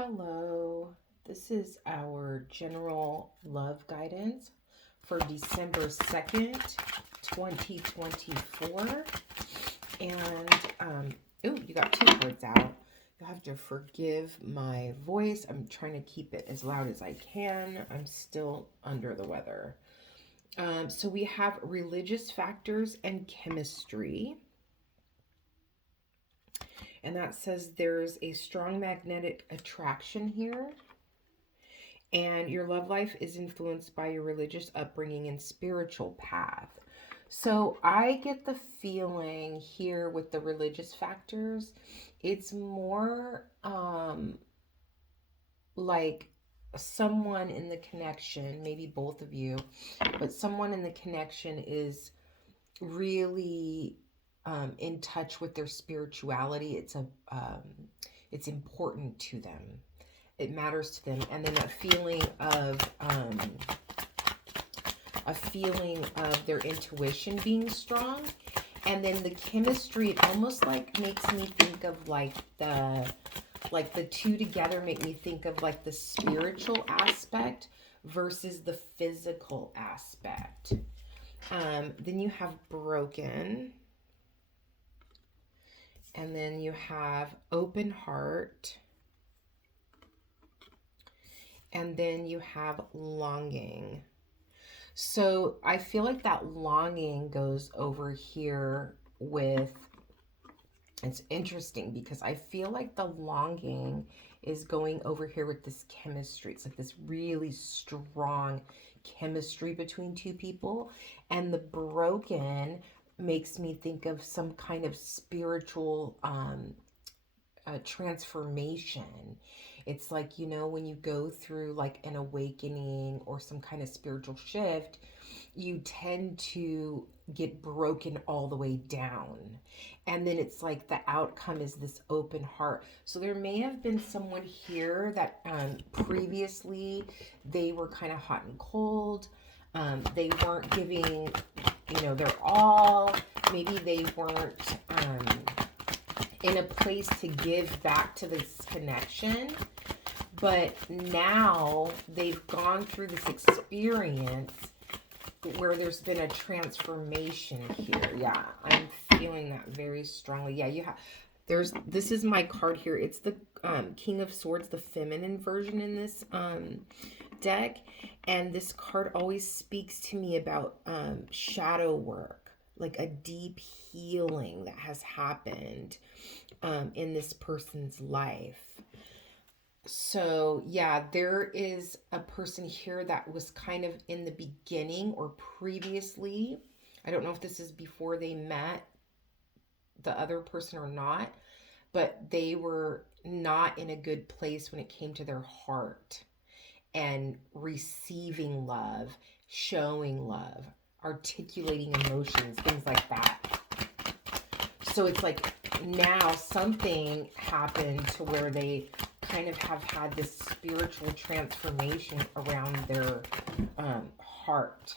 Hello, this is our general love guidance for December 2nd, 2024. And, you got two cards out. You'll have to forgive my voice. I'm trying to keep it as loud as I can. I'm still under the weather. So we have religious factors and chemistry. And that says there's a strong magnetic attraction here. And your love life is influenced by your religious upbringing and spiritual path. So I get the feeling here with the religious factors, it's more like someone in the connection, maybe both of you, but someone in the connection is really in touch with their spirituality. It's important to them. It matters to them, and then a feeling of their intuition being strong, and then the chemistry. It almost like makes me think of the two together make me think of like the spiritual aspect versus the physical aspect. Then you have broken. And then you have open heart. And then you have longing. So I feel like that longing goes over here with, it's interesting because I feel like the longing is going over here with this chemistry. It's like this really strong chemistry between two people. And the broken makes me think of some kind of spiritual transformation. It's like, when you go through like an awakening or some kind of spiritual shift, you tend to get broken all the way down. And then it's like the outcome is this open heart. So there may have been someone here that previously they were kind of hot and cold. They weren't giving, their all. Maybe they weren't in a place to give back to this connection. But now they've gone through this experience where there's been a transformation here. Yeah, I'm feeling that very strongly. Yeah, you have. This is my card here. It's the King of Swords, the feminine version in this deck. And this card always speaks to me about shadow work, like a deep healing that has happened in this person's life. So yeah, there is a person here that was kind of in the beginning or previously. I don't know if this is before they met the other person or not, but they were not in a good place when it came to their heart and receiving love, showing love, articulating emotions, things like that. So it's like now something happened to where they kind of have had this spiritual transformation around their heart.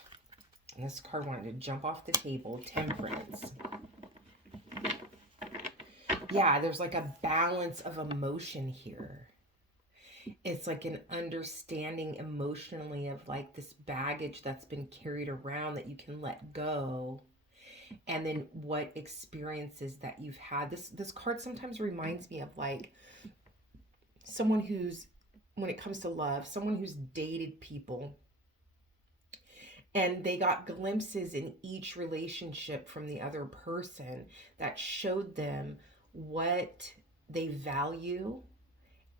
And this card wanted to jump off the table. Temperance. Yeah, there's like a balance of emotion here. It's like an understanding emotionally of like this baggage that's been carried around that you can let go. And then what experiences that you've had. This card sometimes reminds me of like someone who's, when it comes to love, someone who's dated people and they got glimpses in each relationship from the other person that showed them what they value,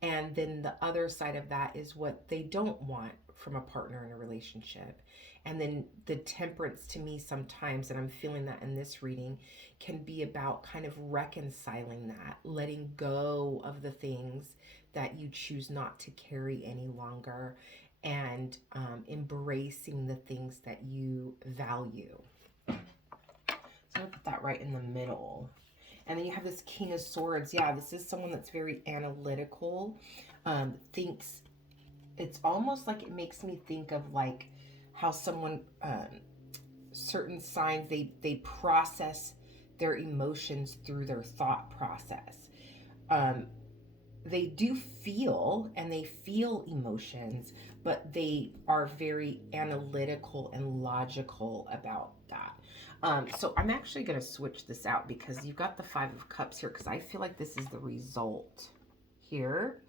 and then the other side of that is what they don't want from a partner in a relationship. And then the temperance to me sometimes, and I'm feeling that in this reading, can be about kind of reconciling that, letting go of the things that you choose not to carry any longer, and embracing the things that you value. So I'm gonna put that right in the middle. And then you have this King of Swords. Yeah, this is someone that's very analytical, thinks, it's almost like it makes me think of like how someone, certain signs, they process their emotions through their thought process. they do feel, and they feel emotions, but they are very analytical and logical about that. So I'm actually going to switch this out because you've got the Five of Cups here, because I feel like this is the result here.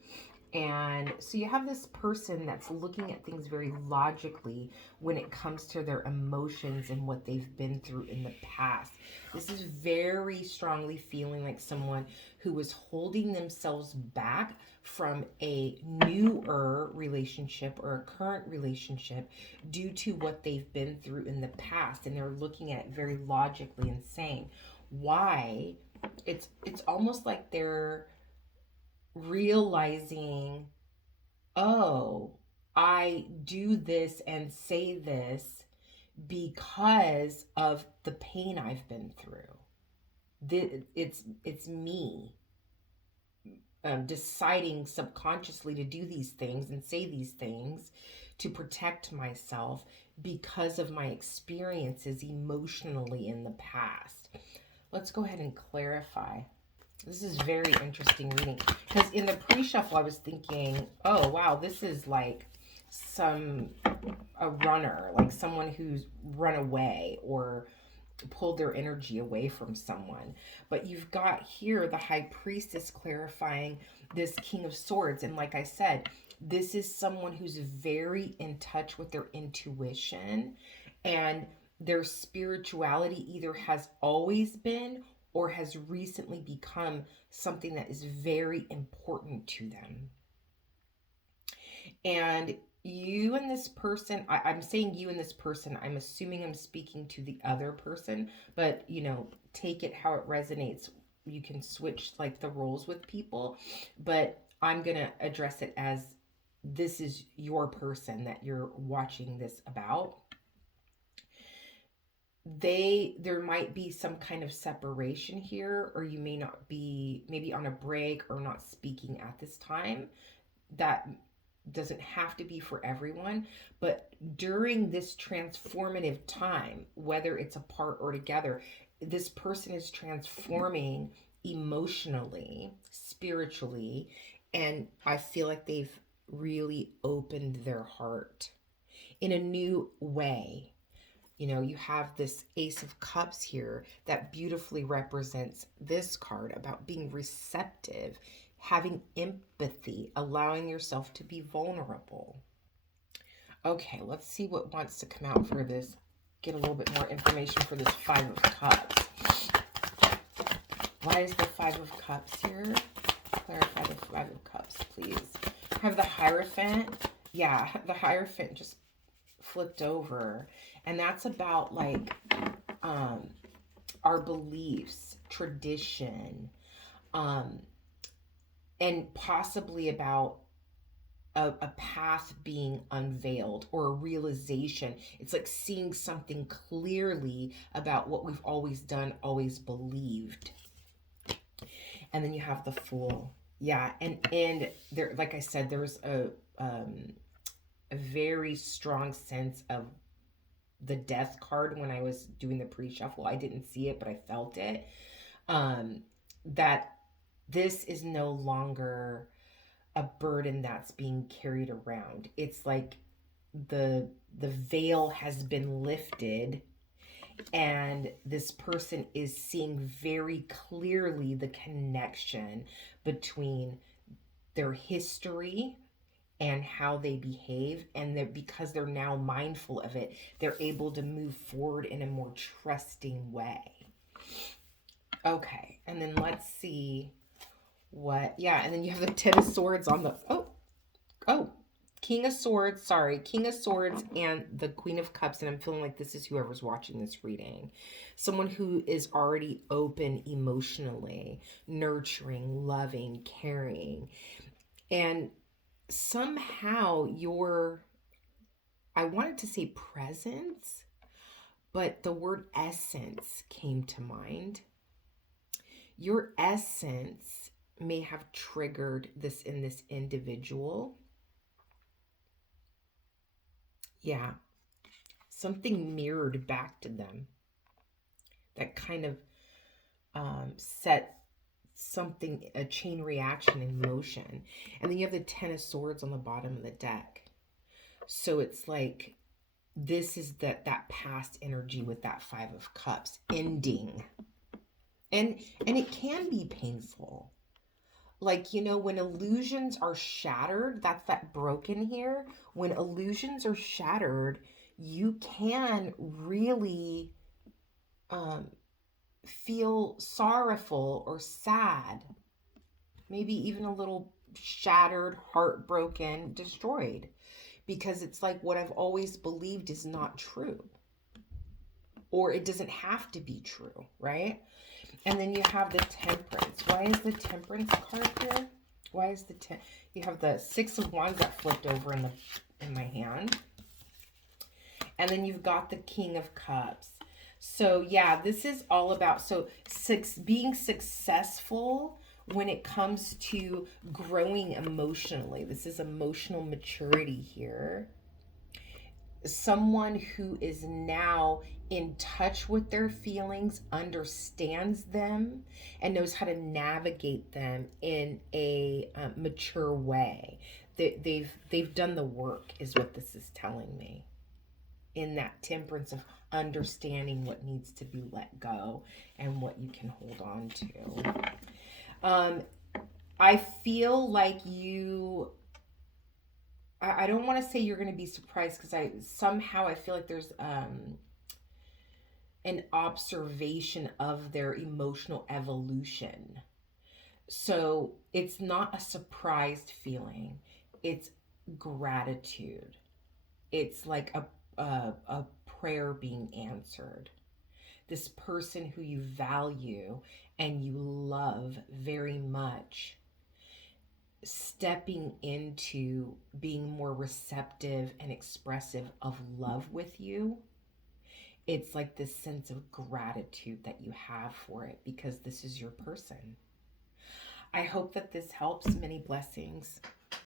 And so you have this person that's looking at things very logically when it comes to their emotions and what they've been through in the past. This is very strongly feeling like someone who was holding themselves back from a newer relationship or a current relationship due to what they've been through in the past. And they're looking at it very logically and saying, why? It's almost like they're realizing, oh, I do this and say this because of the pain I've been through. It's me deciding subconsciously to do these things and say these things to protect myself because of my experiences emotionally in the past. Let's go ahead and clarify. This is very interesting reading, because in the pre-shuffle I was thinking, oh wow, this is like a runner, like someone who's run away or pulled their energy away from someone. But you've got here the High Priestess clarifying this King of Swords, and like I said, this is someone who's very in touch with their intuition, and their spirituality either has always been or has recently become something that is very important to them. And you and this person, I'm saying you and this person, I'm assuming I'm speaking to the other person, but take it how it resonates. You can switch like the roles with people, but I'm going to address it as this is your person that you're watching this about. There might be some kind of separation here, or you may not be, maybe on a break or not speaking at this time. That doesn't have to be for everyone, but during this transformative time, whether it's apart or together, this person is transforming emotionally, spiritually, and I feel like they've really opened their heart in a new way. You have this Ace of Cups here that beautifully represents this card about being receptive, having empathy, allowing yourself to be vulnerable. Okay, let's see what wants to come out for this. Get a little bit more information for this Five of Cups. Why is the Five of Cups here? Clarify the Five of Cups, please. Have the Hierophant. Yeah, the Hierophant just flipped over, and that's about like our beliefs, tradition, and possibly about a path being unveiled or a realization. It's like seeing something clearly about what we've always done, always believed. And then you have the Fool. Yeah, and there, like I said, there's a very strong sense of the Death card when I was doing the pre-shuffle. I didn't see it, but I felt it. That this is no longer a burden that's being carried around. It's like the veil has been lifted, and this person is seeing very clearly the connection between their history and how they behave, and that because they're now mindful of it, they're able to move forward in a more trusting way. Okay, and then let's see what, yeah, and then you have the Ten of Swords on the, King of Swords, and the Queen of Cups, and I'm feeling like this is whoever's watching this reading. Someone who is already open emotionally, nurturing, loving, caring, and somehow I wanted to say presence, but the word essence came to mind. Your essence may have triggered this in this individual. Yeah. Something mirrored back to them that kind of set something, a chain reaction in motion. And then you have the Ten of Swords on the bottom of the deck. So it's like, this is that past energy with that Five of Cups ending. And it can be painful. Like, you know, when illusions are shattered, that's that broken here. When illusions are shattered, you can really feel sorrowful or sad, maybe even a little shattered, heartbroken, destroyed, because it's like what I've always believed is not true, or it doesn't have to be true, right? And then you have the Temperance. Why is the Temperance card here? Why is the you have the Six of Wands that flipped over in my hand. And then you've got the King of Cups. So yeah, this is all about being successful when it comes to growing emotionally. This is emotional maturity here. Someone who is now in touch with their feelings, understands them, and knows how to navigate them in a mature way. They've done the work, is what this is telling me. In that Temperance of understanding what needs to be let go and what you can hold on to. I feel like I don't want to say you're going to be surprised, because I feel like there's an observation of their emotional evolution. So it's not a surprised feeling. It's gratitude. It's like a prayer being answered. This person who you value and you love very much, stepping into being more receptive and expressive of love with you. It's like this sense of gratitude that you have for it, because this is your person. I hope that this helps. Many blessings.